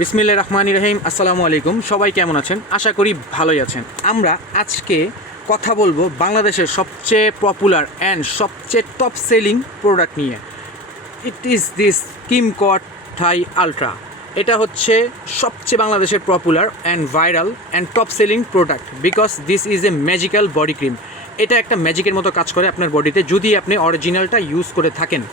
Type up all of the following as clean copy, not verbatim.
বিসমিল্লাহির রহমানির রহিম। আসসালামু আলাইকুম। সবাই কেমন আছেন? আশা করি ভালোই আছেন। আমরা আজকে কথা বলবো বাংলাদেশের সবচেয়ে পপুলার অ্যান্ড সবচেয়ে টপ সেলিং প্রোডাক্ট নিয়ে। ইট ইজ দিস কিমকট থাই আলট্রা। এটা হচ্ছে সবচেয়ে বাংলাদেশের popular and viral and top selling product because this is a magical body cream. এটা একটা ম্যাজিকের মতো কাজ করে আপনার বডিতে যদি আপনি অরিজিনালটা ইউজ করে থাকেন।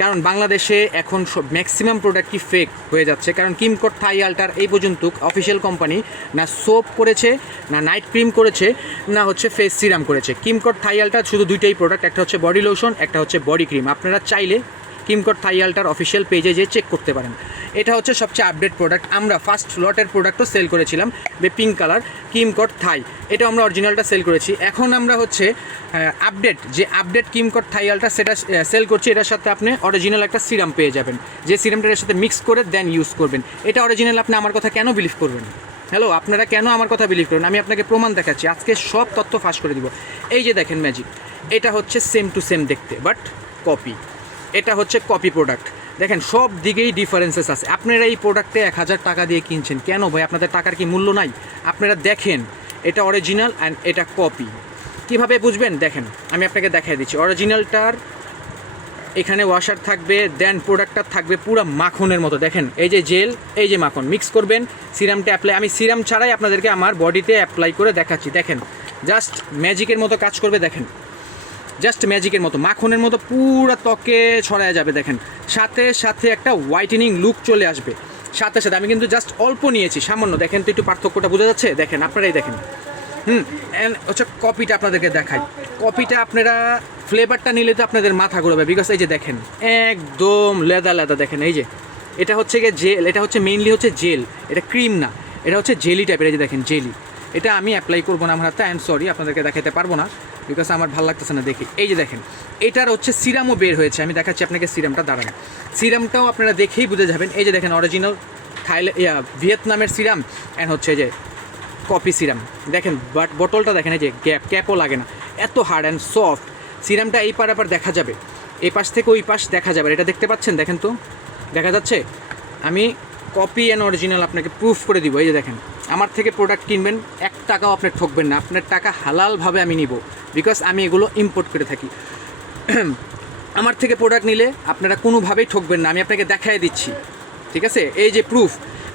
কারণ বাংলাদেশে এখন সব ম্যাক্সিমাম প্রোডাক্টই ফেক হয়ে যাচ্ছে। কারণ কিমকট থাই আলট্রার এই পর্যন্ত অফিসিয়াল কোম্পানি না সোপ করেছে, না নাইট ক্রিম করেছে, না হচ্ছে ফেস সিরাম করেছে। কিমকট থাই আলট্রার শুধু দুইটাই প্রোডাক্ট, একটা হচ্ছে বডি লোশন, একটা হচ্ছে বডি ক্রিম। আপনারা চাইলে কিমকট থাই আলট্রার অফিসিয়াল পেজে যেয়ে চেক করতে পারেন। এটা হচ্ছে সবচেয়ে আপডেট প্রোডাক্ট। আমরা ফার্স্ট লটের প্রোডাক্টও সেল করেছিলাম, পিঙ্ক কালার কিমকট থাই। এটা আমরা অরিজিনালটা সেল করেছি। এখন আমরা হচ্ছে আপডেট কিমকট থাই আলট্রা সেটা সেল করছি। এটার সাথে আপনি অরিজিনাল একটা সিরাম পেয়ে যাবেন, যে সিরামটা এর সাথে মিক্স করে দেন ইউজ করবেন। এটা অরিজিনাল। আপনি আমার কথা কেন বিলিভ করবেন? হ্যালো, আপনারা কেন আমার কথা বিলিভ করবেন? আমি আপনাকে প্রমাণ দেখাচ্ছি, আজকে সব তথ্য ফাঁস করে দিব। এই যে দেখেন ম্যাজিক, এটা হচ্ছে সেম টু সেম দেখতে, বাট কপি। এটা হচ্ছে কপি প্রোডাক্ট। দেখেন সব দিকেই ডিফারেন্সেস আছে। আপনারা এই প্রোডাক্টে 1000 টাকা দিয়ে কিনছেন কেন ভাই? আপনাদের টাকার কি মূল্য নাই? আপনারা দেখেন এটা অরিজিনাল অ্যান্ড এটা কপি। কিভাবে বুঝবেন? দেখেন আমি আপনাকে দেখাই দিচ্ছি। অরিজিনালটার এখানে ওয়াশার থাকবে, দেন প্রোডাক্টটা থাকবে পুরো মাখনের মতো। দেখেন এই যে জেল, এই যে মাখন, মিক্স করবেন, সিরামটা অ্যাপ্লাই। আমি সিরাম ছাড়াই আপনাদেরকে আমার বডিতে অ্যাপ্লাই করে দেখাচ্ছি। দেখেন জাস্ট ম্যাজিকের মতো কাজ করবে। দেখেন জাস্ট ম্যাজিকের মতো, মাখনের মতো পুরো ত্বকে ছড়ায় যাবে। দেখেন সাথে সাথে একটা হোয়াইটেনিং লুক চলে আসবে সাথে সাথে। আমি কিন্তু জাস্ট অল্প নিয়েছি, সামান্য। দেখেন তো একটু পার্থক্যটা বোঝা যাচ্ছে? দেখেন আপনারাই দেখেন। হচ্ছে কপিটা আপনাদেরকে দেখাই। কপিটা আপনারা ফ্লেভারটা নিলে তো আপনাদের মাথা ঘুরবে, বিকজ এই যে দেখেন একদম লেদা লেদা। দেখেন এই যে এটা হচ্ছে গিয়ে জেল, এটা হচ্ছে মেইনলি হচ্ছে জেল, এটা ক্রিম না, এটা হচ্ছে জেলি টাইপের। এই যে দেখেন জেলি। এটা আমি অ্যাপ্লাই করবো না আমার হাতে, আই এম সরি, আপনাদেরকে দেখাতে পারবো না বিকজ আমার ভালো লাগতেছে না দেখি। এই যে দেখেন এটার হচ্ছে সিরামও বের হয়েছে, আমি দেখাচ্ছি আপনাকে সিরামটা। দাঁড়ান, সিরামটাও আপনারা দেখেই বুঝে যাবেন। এই যে দেখেন অরিজিনাল ভিয়েতনামের সিরাম অ্যান্ড হচ্ছে যে কপি সিরাম। দেখেন বাট বোতলটা দেখেন, এই যে ক্যাপও লাগে না, এত হার্ড অ্যান্ড সফট। সিরামটা এই পার আবার দেখা যাবে, এই পাশ থেকে ওই পাশ দেখা যাবে। এটা দেখতে পাচ্ছেন? দেখেন তো, দেখা যাচ্ছে? আমি কপি অ্যান্ড অরিজিনাল আপনাকে প্রুফ করে দিব। এই যে দেখেন, আমার থেকে প্রোডাক্ট কিনবেন, 1 টাকাও আপনার ঠকবেন না। আপনার টাকা হালালভাবে আমি নিব, বিকজ আমি এগুলো ইম্পোর্ট করে থাকি। আমার থেকে প্রোডাক্ট নিলে আপনারা কোনোভাবেই ঠকবেন না, আমি আপনাকে দেখাই দিচ্ছি। ঠিক আছে? এই যে প্রুফ।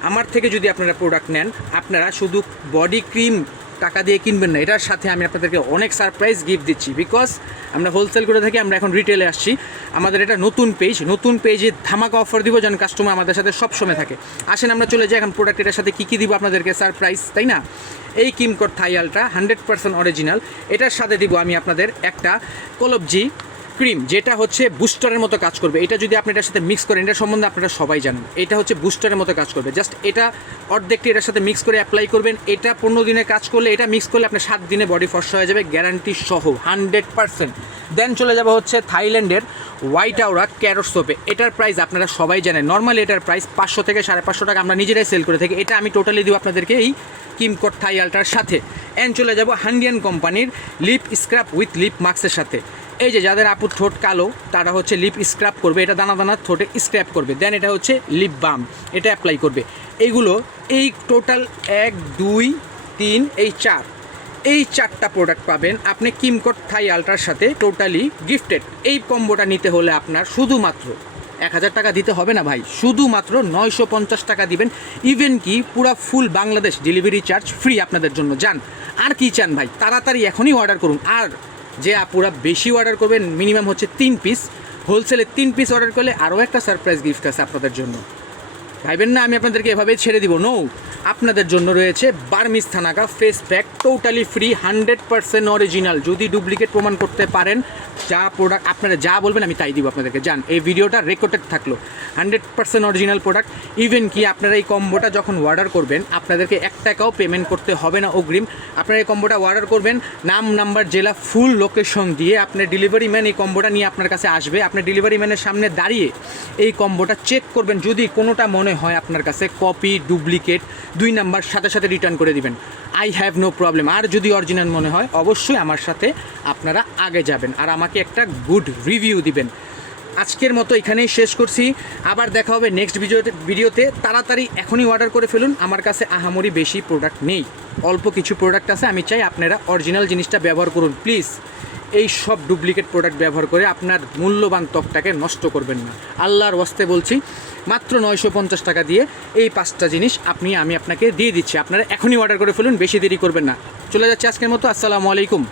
আমার থেকে যদি আপনারা প্রোডাক্ট নেন, আপনারা শুধু বডি ক্রিম টাকা দিয়ে কিনবেন না, এটার সাথে আমি আপনাদেরকে অনেক সারপ্রাইজ গিফট দিচ্ছি। বিকজ আমরা হোলসেল করে থাকি, আমরা এখন রিটেলে আসছি। আমাদের এটা নতুন পেজে ধামাকা অফার দিব, যেন কাস্টমার আমাদের সাথে সবসময় থাকে। আসেন আমরা চলে যাই এখন প্রোডাক্ট এটার সাথে কী কী দিব আপনাদেরকে সারপ্রাইজ, তাই না? এই কিমকট থাই আলট্রা 100% অরিজিনাল। এটার সাথে দিব আমি আপনাদের একটা কলবজি ক্রিম, যেটা হচ্ছে বুস্টারের মতো কাজ করবে। এটা যদি আপনি এটার সাথে মিক্স করেন, এটার সম্বন্ধে আপনারা সবাই জানেন, এটা হচ্ছে বুস্টারের মতো কাজ করবে। জাস্ট এটা অর্ধেকটি এটার সাথে মিক্স করে অ্যাপ্লাই করবেন। এটা 15 দিনে কাজ করলে, এটা মিক্স করলে আপনার 7 দিনে বডি ফর্সা হয়ে যাবে, গ্যারান্টি সহ 100%। দেন চলে যাবো হচ্ছে থাইল্যান্ডের হোয়াইট আওরা ক্যারট সোপে। এটার প্রাইস আপনারা সবাই জানেন, নর্মালি এটার প্রাইস 500 থেকে 550 টাকা আমরা নিজেরাই সেল করে থাকি। এটা আমি টোটালি দিব আপনাদেরকে এই কিমকট থাই আলট্রার সাথে। অ্যান্ড চলে যাবো হান্ডিয়ান কোম্পানির লিপ স্ক্রাব উইথ লিপ মাস্কের সাথে। এই যে যাদের আপুর ঠোঁট কালো, তারা হচ্ছে লিপ স্ক্রাব করবে, এটা দানা দানা ঠোঁটে স্ক্র্যাপ করবে। দেন এটা হচ্ছে লিপ বাম, এটা অ্যাপ্লাই করবে। এইগুলো এই টোটাল 1 2 3 এই 4, এই 4টা প্রোডাক্ট পাবেন আপনি কিমকট থাই আলট্রার সাথে টোটালি গিফটেড। এই কম্বোটা নিতে হলে আপনার শুধুমাত্র 1000 টাকা দিতে হবে না ভাই, শুধুমাত্র 950 টাকা দিবেন। ইভেন কি পুরা ফুল বাংলাদেশ ডেলিভারি চার্জ ফ্রি আপনাদের জন্য। যান, আর কি চান ভাই? তাড়াতাড়ি এখনই অর্ডার করুন। আর যে আপুরা বেশি অর্ডার করবেন, মিনিমাম হচ্ছে 3 পিস, হোলসেলে 3 পিস অর্ডার করলে আরও একটা সারপ্রাইজ গিফট আছে আপনাদের জন্য। ভাইবেন না আমি আপনাদেরকে এভাবেই ছেড়ে দিব, নো। আপনাদের জন্য রয়েছে Burmese thanaka face pack, totally free, 100% original. যদি ডুপ্লিকেট প্রমাণ করতে পারেন, যা প্রোডাক্ট আপনারা যা বলবেন আমি তাই দিব আপনাদেরকে। যান, এই ভিডিওটা রেকর্ডেড থাকলো, 100% অরিজিনাল প্রোডাক্ট। ইভেন কি আপনারা এই কম্বোটা যখন অর্ডার করবেন, আপনাদেরকে 1 টাকাও পেমেন্ট করতে হবে না অগ্রিম। আপনারা এই কম্বোটা অর্ডার করবেন, নাম, নাম্বার, জেলা, ফুল লোকেশন দিয়ে আপনার ডেলিভারি ম্যান এই কম্বোটা নিয়ে আপনার কাছে আসবে। আপনার ডেলিভারি ম্যানের সামনে দাঁড়িয়ে এই কম্বোটা চেক করবেন। যদি কোনোটা মনে হয় আপনার কাছে কপি, ডুপ্লিকেট, 2 নাম্বার সাথে সাথে রিটার্ন করে দিবেন, আই হ্যাভ নো প্রবলেম। আর যদি অরিজিনাল মনে হয়, অবশ্যই আমার সাথে আপনারা আগে যাবেন আর আমাকে একটা গুড রিভিউ দিবেন। আজকের মতো এখানেই শেষ করছি। আবার দেখা হবে নেক্সট ভিডিওতে। তাড়াতাড়ি এখনই অর্ডার করে ফেলুন। আমার কাছে আহামরি বেশি প্রোডাক্ট নেই, অল্প কিছু প্রোডাক্ট আছে। আমি চাই আপনারা অরিজিনাল জিনিসটা ব্যবহার করুন প্লিজ। এই সব ডুপ্লিকেট প্রোডাক্ট ব্যবহার করে আপনার মূল্যবান ত্বকটাকে নষ্ট করবেন না। আল্লাহর ওয়াস্তে বলছি, মাত্র 950 টাকা দিয়ে এই 5টা জিনিস আমি আপনাকে দিয়ে দিচ্ছি। আপনারা এখনই অর্ডার করে ফেলুন, বেশি দেরি করবেন না। চলে যাচ্ছে আজকের মতো। আসসালামু আলাইকুম।